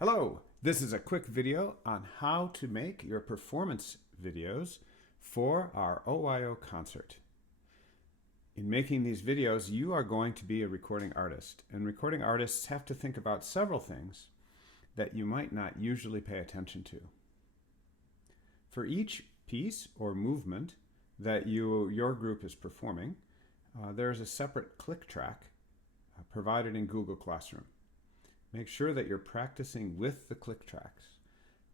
Hello, this is a quick video on how to make your performance videos for our OYO concert. In making these videos, you are going to be a recording artist, and recording artists have to think about several things that you might not usually pay attention to. For each piece or movement that your group is performing, there is a separate click track provided in Google Classroom. Make sure that you're practicing with the click tracks.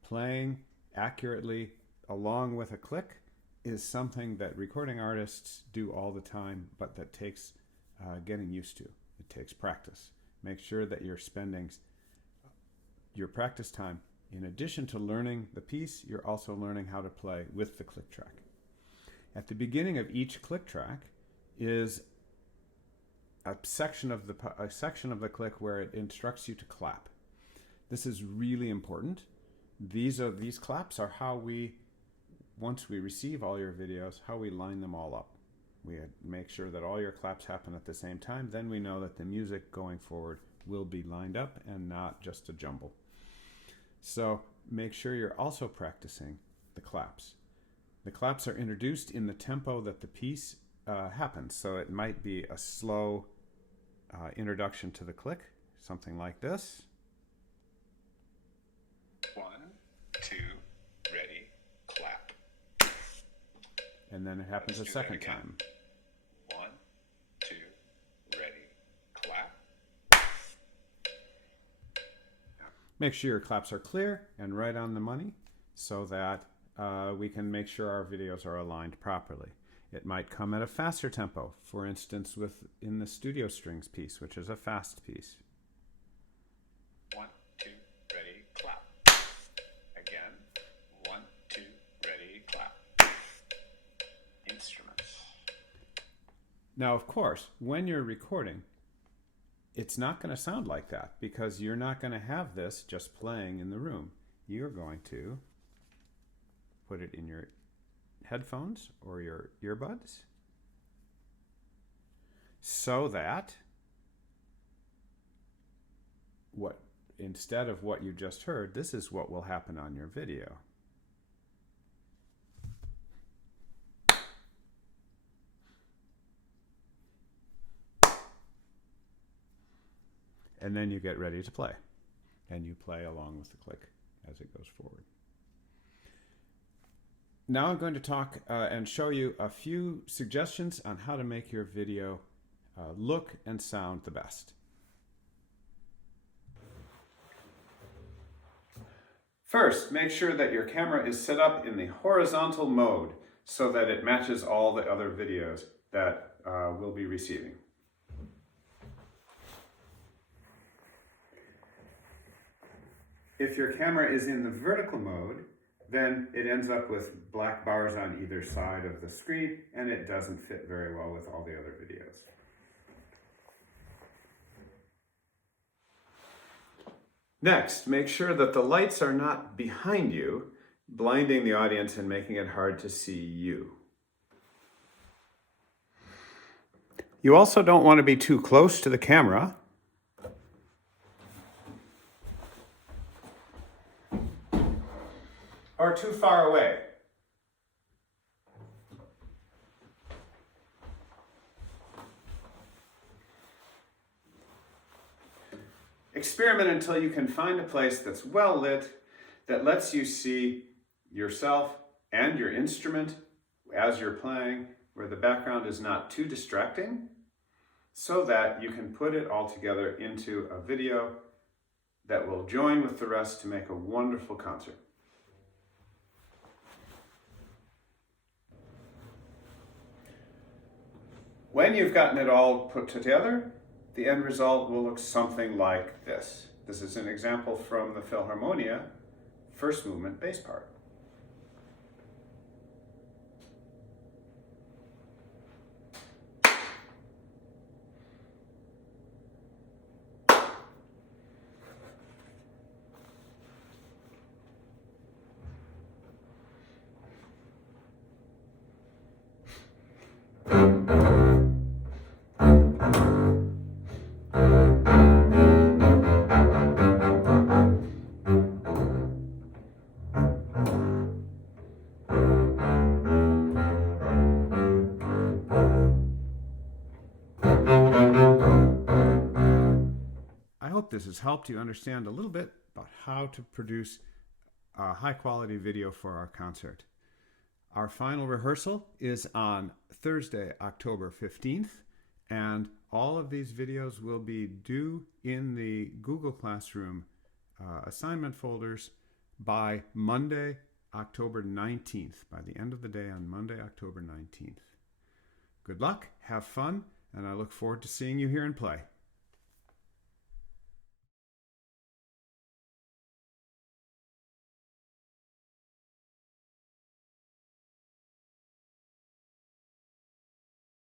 Playing accurately along with a click is something that recording artists do all the time, but that takes getting used to. It takes practice. Make sure that you're spending your practice time. In addition to learning the piece, you're also learning how to play with the click track. At the beginning of each click track is a section of the click where it instructs you to clap. This is really important. These claps are how we, once we receive all your videos, how we line them all up. We make sure that all your claps happen at the same time. Then we know that the music going forward will be lined up and not just a jumble. So make sure you're also practicing the claps. The claps are introduced in the tempo that the piece happens. So it might be a slow introduction to the click, something like this. 1, 2, ready, clap. And then it happens a second time. 1, 2, ready, clap. Make sure your claps are clear and right on the money so that we can make sure our videos are aligned properly. It might come at a faster tempo, for instance, in the studio strings piece, which is a fast piece. 1, 2, ready, clap. Again. 1, 2, ready, clap. Instruments. Now, of course, when you're recording, it's not going to sound like that because you're not going to have this just playing in the room. You're going to put it in your headphones or your earbuds so that instead of what you just heard, this is what will happen on your video. And then you get ready to play, and you play along with the click as it goes forward. Now I'm going to talk and show you a few suggestions on how to make your video look and sound the best. First, make sure that your camera is set up in the horizontal mode so that it matches all the other videos that we'll be receiving. If your camera is in the vertical mode, then it ends up with black bars on either side of the screen, and it doesn't fit very well with all the other videos. Next, make sure that the lights are not behind you, blinding the audience and making it hard to see you. You also don't want to be too close to the camera, or too far away. Experiment until you can find a place that's well lit, that lets you see yourself and your instrument as you're playing, where the background is not too distracting, so that you can put it all together into a video that will join with the rest to make a wonderful concert. When you've gotten it all put together, the end result will look something like this. This is an example from the Philharmonia first movement bass part. hope this has helped you understand a little bit about how to produce a high quality video for our concert. Our final rehearsal is on Thursday, October 15th, and all of these videos will be due in the Google Classroom assignment folders by Monday, October 19th, by the end of the day on Monday, October 19th. Good luck, have fun, and I look forward to seeing you here in play.